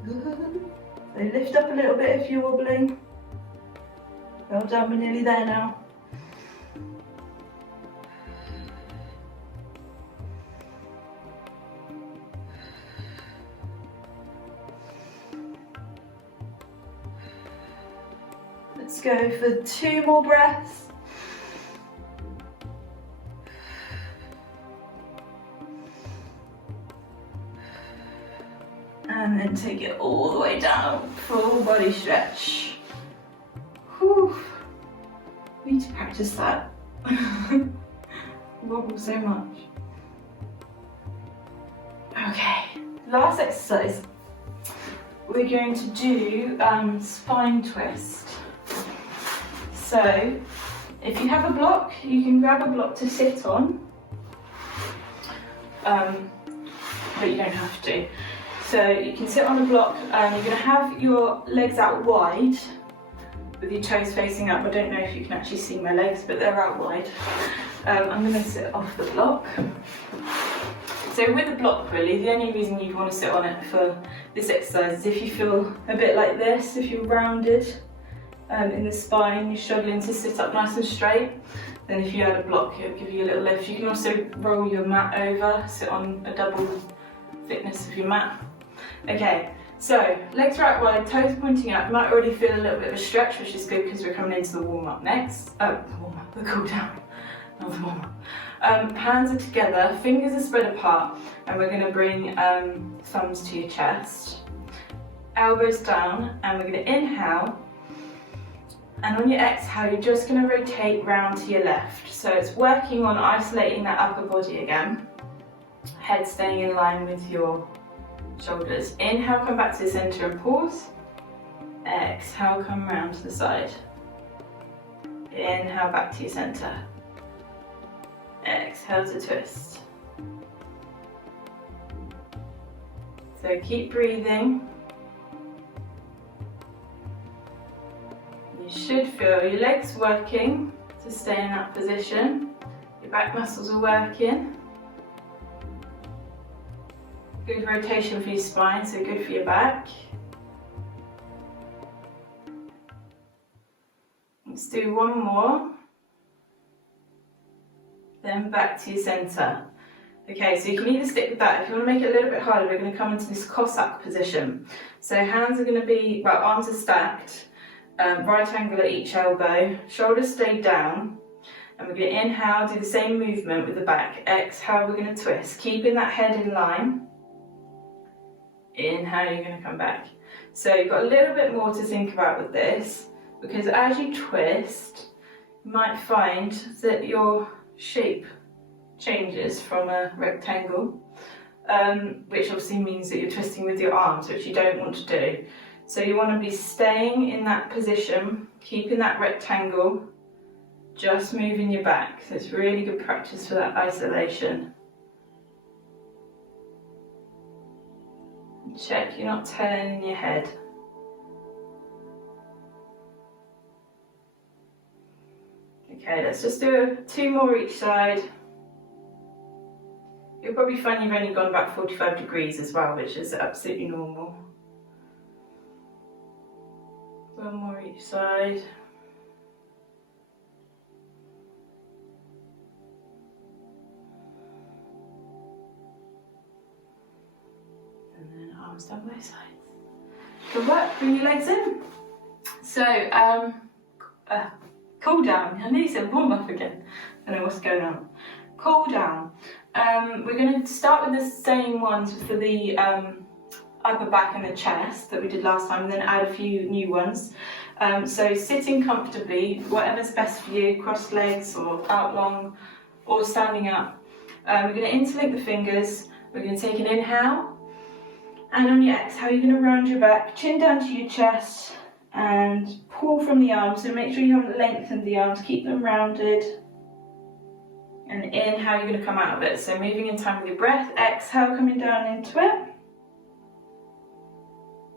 Good. So lift up a little bit if you're wobbling. Well done, we're nearly there now. Let's go for 2 more breaths. And then take it all the way down, full body stretch. Whew. We need to practice that. Wobble so much. Okay, last exercise. We're going to do spine twist. So, if you have a block, you can grab a block to sit on, but you don't have to. So you can sit on a block, and you're going to have your legs out wide, with your toes facing up. I don't know if you can actually see my legs, but they're out wide. I'm going to sit off the block. So with the block, really, the only reason you'd want to sit on it for this exercise is if you feel a bit like this, if you're rounded in the spine, you're struggling to sit up nice and straight, then if you had a block, it would give you a little lift. You can also roll your mat over, sit on a double thickness of your mat. Okay, so legs are out wide, toes pointing up. You might already feel a little bit of a stretch, which is good because we're coming into the warm-up next. The warm-up, the cool-down, not the warm-up. Hands are together, fingers are spread apart, and we're going to bring thumbs to your chest. Elbows down, and we're going to inhale. And on your exhale, you're just going to rotate round to your left. So it's working on isolating that upper body again. Head staying in line with your shoulders. Inhale, come back to the centre and pause. Exhale, come round to the side. Inhale, back to your centre. Exhale to twist. So keep breathing. You should feel your legs working to stay in that position. Your back muscles are working. Good rotation for your spine, so good for your back. Let's do one more. Then back to your centre. Okay, so you can either stick with that. If you want to make it a little bit harder, we're going to come into this Cossack position. So hands are going to be, well, arms are stacked. Right angle at each elbow, shoulders stay down, and we're going to inhale, do the same movement with the back. Exhale, we're going to twist, keeping that head in line. Inhale, you're going to come back. So you've got a little bit more to think about with this, because as you twist, you might find that your shape changes from a rectangle, which obviously means that you're twisting with your arms, which you don't want to do. So you want to be staying in that position, keeping that rectangle, just moving your back. So it's really good practice for that isolation. Check you're not turning your head. Okay, let's just do 2 more each side. You'll probably find you've only gone about 45 degrees as well, which is absolutely normal. 1 more each side. And then arms down both sides. Good work, bring your legs in. So, cool down. I nearly said warm up again. I don't know what's going on. Cool down. We're going to start with the same ones for the upper back and the chest that we did last time, and then add a few new ones. So sitting comfortably, whatever's best for you, crossed legs or out long or standing up. We're going to interlink the fingers. We're going to take an inhale, and on your exhale you're going to round your back, chin down to your chest, and pull from the arms. So make sure you haven't lengthened the arms, keep them rounded. And inhale, you're going to come out of it. So moving in time with your breath. Exhale, coming down into it.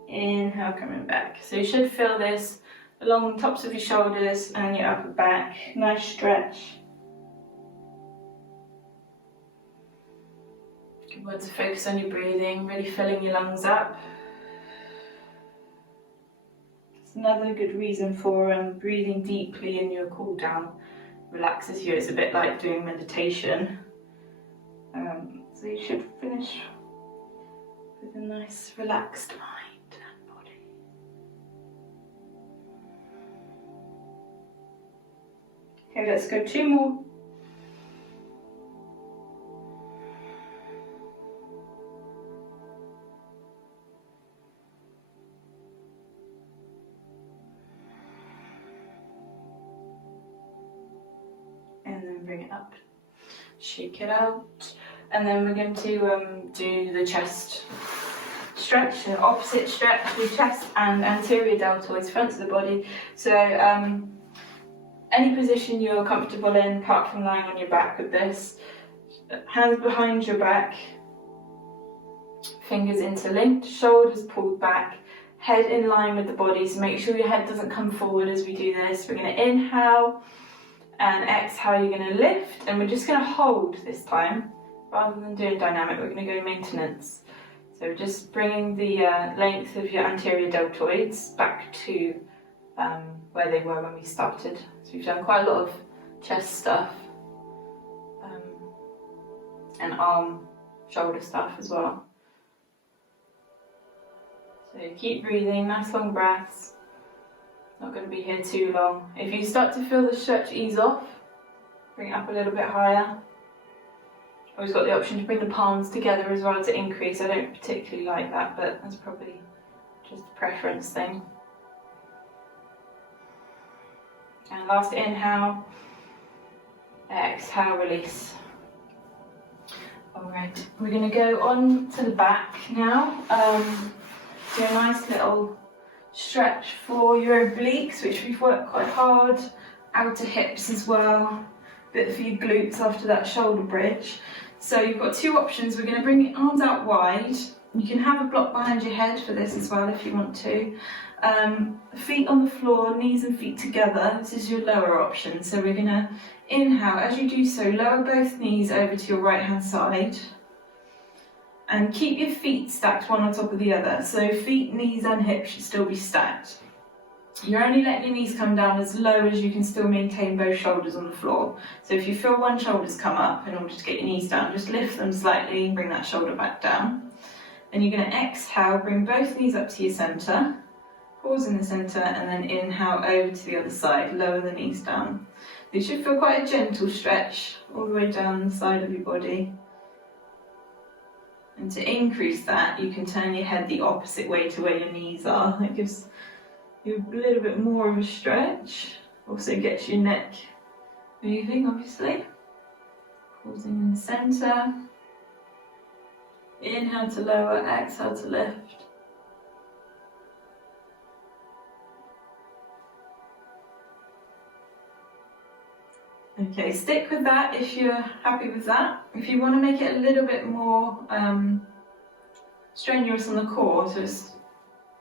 Inhale, coming back. So you should feel this along the tops of your shoulders and your upper back. Nice stretch. Good one to focus on your breathing, really filling your lungs up. It's another good reason for breathing deeply in your cool down. Relaxes you. It's a bit like doing meditation. So you should finish with a nice relaxed mind and body. Okay, let's go 2 more. And then bring it up, shake it out, and then we're going to do the chest stretch, an opposite stretch with chest and anterior deltoids, front of the body. So any position you're comfortable in, apart from lying on your back with this. Hands behind your back, fingers interlinked, shoulders pulled back, head in line with the body. So make sure your head doesn't come forward as we do this. We're going to inhale. And exhale, you're going to lift, and we're just going to hold this time. Rather than doing dynamic, we're going to go maintenance. So just bringing the length of your anterior deltoids back to where they were when we started. So we've done quite a lot of chest stuff and arm, shoulder stuff as well. So keep breathing, nice long breaths. Not going to be here too long. If you start to feel the stretch ease off, bring it up a little bit higher. Always got the option to bring the palms together as well to increase. I don't particularly like that, but that's probably just a preference thing. And last inhale, exhale, release. Alright, we're going to go on to the back now. Do a nice little stretch for your obliques, which we've worked quite hard, outer hips as well, bit for your glutes after that shoulder bridge. So you've got 2 options. We're going to bring your arms out wide. You can have a block behind your head for this as well if you want to. Feet on the floor, knees and feet together. This is your lower option. So we're going to inhale. As you do so, lower both knees over to your right hand side. And keep your feet stacked one on top of the other. So feet, knees and hips should still be stacked. You're only letting your knees come down as low as you can still maintain both shoulders on the floor. So if you feel one shoulder's come up in order to get your knees down, just lift them slightly and bring that shoulder back down. Then you're going to exhale, bring both knees up to your centre. Pause in the centre and then inhale over to the other side, lower the knees down. You should feel quite a gentle stretch all the way down the side of your body. And to increase that, you can turn your head the opposite way to where your knees are. That gives you a little bit more of a stretch. Also gets your neck moving, obviously. Pausing in the centre. Inhale to lower, exhale to lift. Okay, stick with that if you're happy with that. If you want to make it a little bit more strenuous on the core, so it's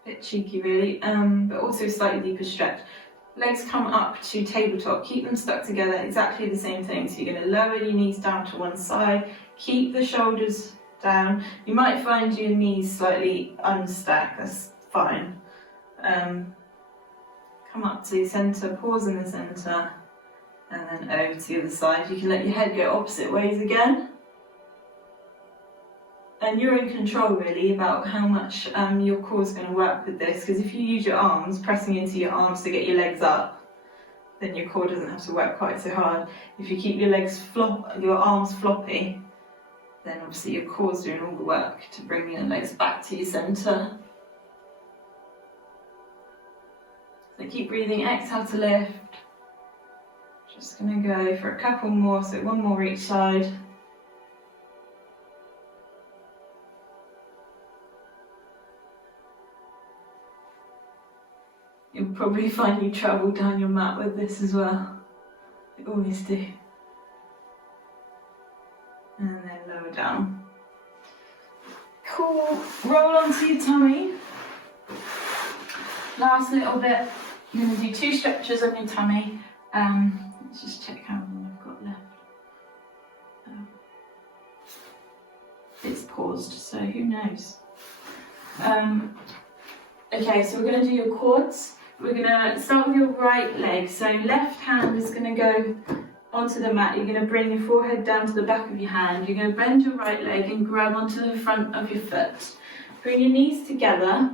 a bit cheeky really, but also slightly deeper stretch. Legs come up to tabletop, keep them stuck together, exactly the same thing. So you're going to lower your knees down to one side, keep the shoulders down. You might find your knees slightly unstacked, that's fine. Come up to the centre, pause in the centre, and then over to the other side. You can let your head go opposite ways again. And you're in control really about how much your core is going to work with this, because if you use your arms, pressing into your arms to get your legs up, then your core doesn't have to work quite so hard. If you keep your your arms floppy, then obviously your core's doing all the work to bring your legs back to your centre. So keep breathing, exhale to lift. Just going to go for a couple more, so one more each side. You'll probably find you travel down your mat with this as well. I always do. And then lower down. Cool. Roll onto your tummy. Last little bit. You're going to do 2 stretches on your tummy. Let's just check how long I've got left. It's paused, so who knows? Okay, so we're going to do your quads. We're going to start with your right leg. So left hand is going to go onto the mat. You're going to bring your forehead down to the back of your hand. You're going to bend your right leg and grab onto the front of your foot. Bring your knees together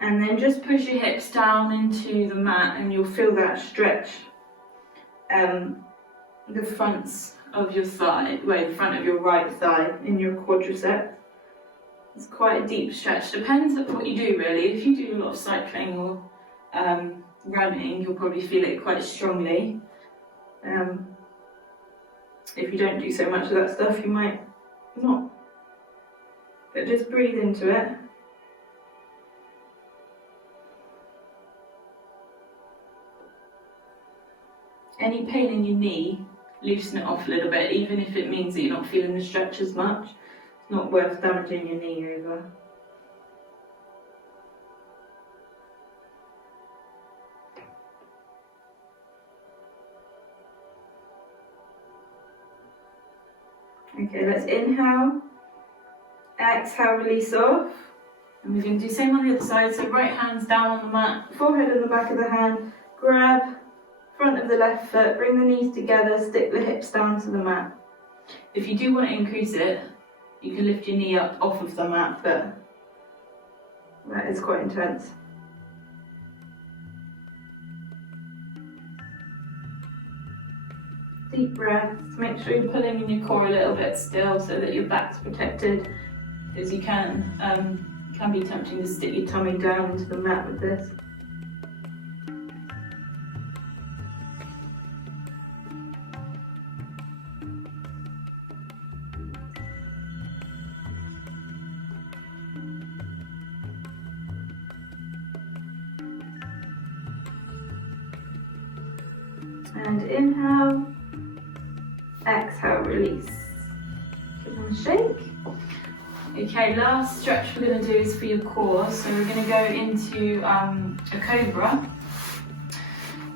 and then just push your hips down into the mat, and you'll feel that stretch the fronts of your thigh, the front of your right thigh in your quadricep. It's quite a deep stretch. Depends on what you do really. If you do a lot of cycling or running, you'll probably feel it quite strongly. If you don't do so much of that stuff, you might not. But just breathe into it. Any pain in your knee, loosen it off a little bit, even if it means that you're not feeling the stretch as much. It's not worth damaging your knee over. Okay, let's inhale, exhale, release off. And we're going to do the same on the other side. So right hand's down on the mat, forehead on the back of the hand, grab front of the left foot, bring the knees together, stick the hips down to the mat. If you do want to increase it, you can lift your knee up off of the mat, but that is quite intense. Deep breaths. Make sure you're pulling in your core a little bit still so that your back's protected as you can. It can be tempting to stick your tummy down into the mat with this. And inhale, exhale, release. Give them a shake. Okay, last stretch we're going to do is for your core. So we're going to go into a cobra.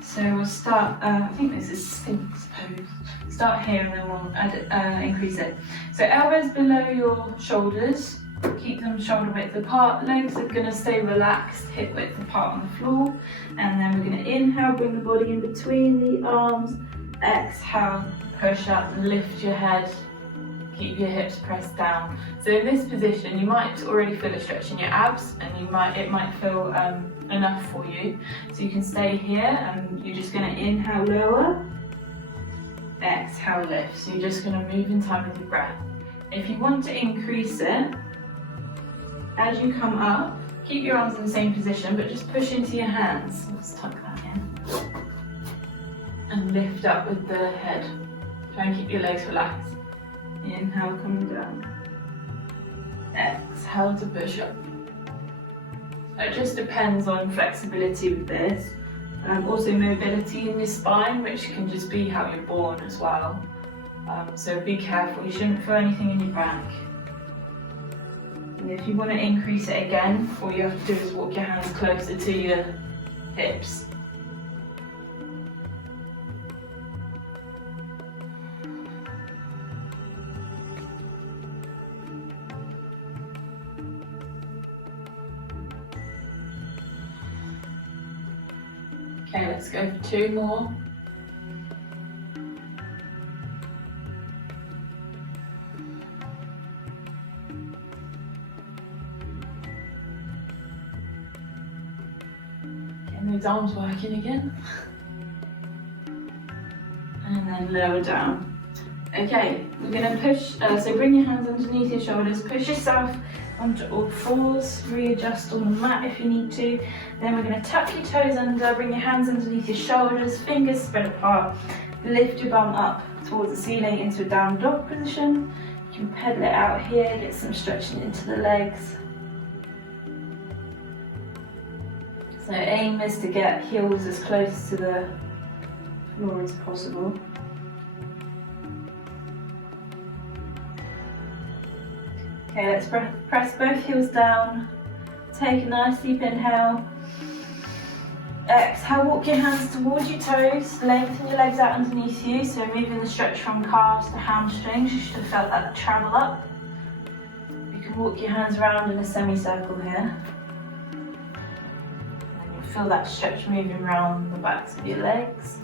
So we'll start, I think this is Sphinx pose. Start here and then we'll increase it. So elbows below your shoulders. Keep them shoulder width apart. Legs are going to stay relaxed, hip width apart on the floor. And then we're going to inhale, bring the body in between the arms. Exhale, push up and lift your head. Keep your hips pressed down. So in this position, you might already feel a stretch in your abs, and it might feel enough for you. So you can stay here, and you're just going to inhale, lower. Exhale, lift. So you're just going to move in time with your breath. If you want to increase it, as you come up, keep your arms in the same position, but just push into your hands. Let's tuck that in. And lift up with the head. Try and keep your legs relaxed. Inhale, coming down. Exhale to push up. It just depends on flexibility with this. Also mobility in your spine, which can just be how you're born as well. So be careful, you shouldn't feel anything in your back. And if you want to increase it again, all you have to do is walk your hands closer to your hips. Okay, let's go for 2 more. Getting those arms working again. And then lower down. Okay, we're going to push, so bring your hands underneath your shoulders, push yourself onto all fours, readjust on the mat if you need to. Then we're going to tuck your toes under, bring your hands underneath your shoulders, fingers spread apart, lift your bum up towards the ceiling into a down dog position. You can pedal it out here, get some stretching into the legs. So aim is to get heels as close to the floor as possible. Okay, let's press both heels down. Take a nice deep inhale. Exhale, walk your hands towards your toes. Lengthen your legs out underneath you. So moving the stretch from calves to hamstrings. You should have felt that travel up. You can walk your hands around in a semicircle here. And you'll feel that stretch moving around the backs of your legs.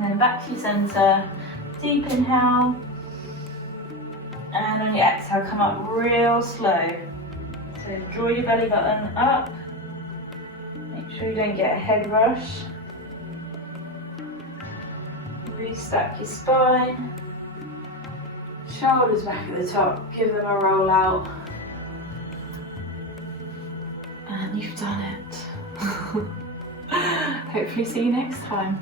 And then back to your centre, deep inhale, and on your exhale come up real slow. So draw your belly button up, make sure you don't get a head rush. Restack your spine, shoulders back at the top, give them a roll out, and you've done it. Hopefully see you next time.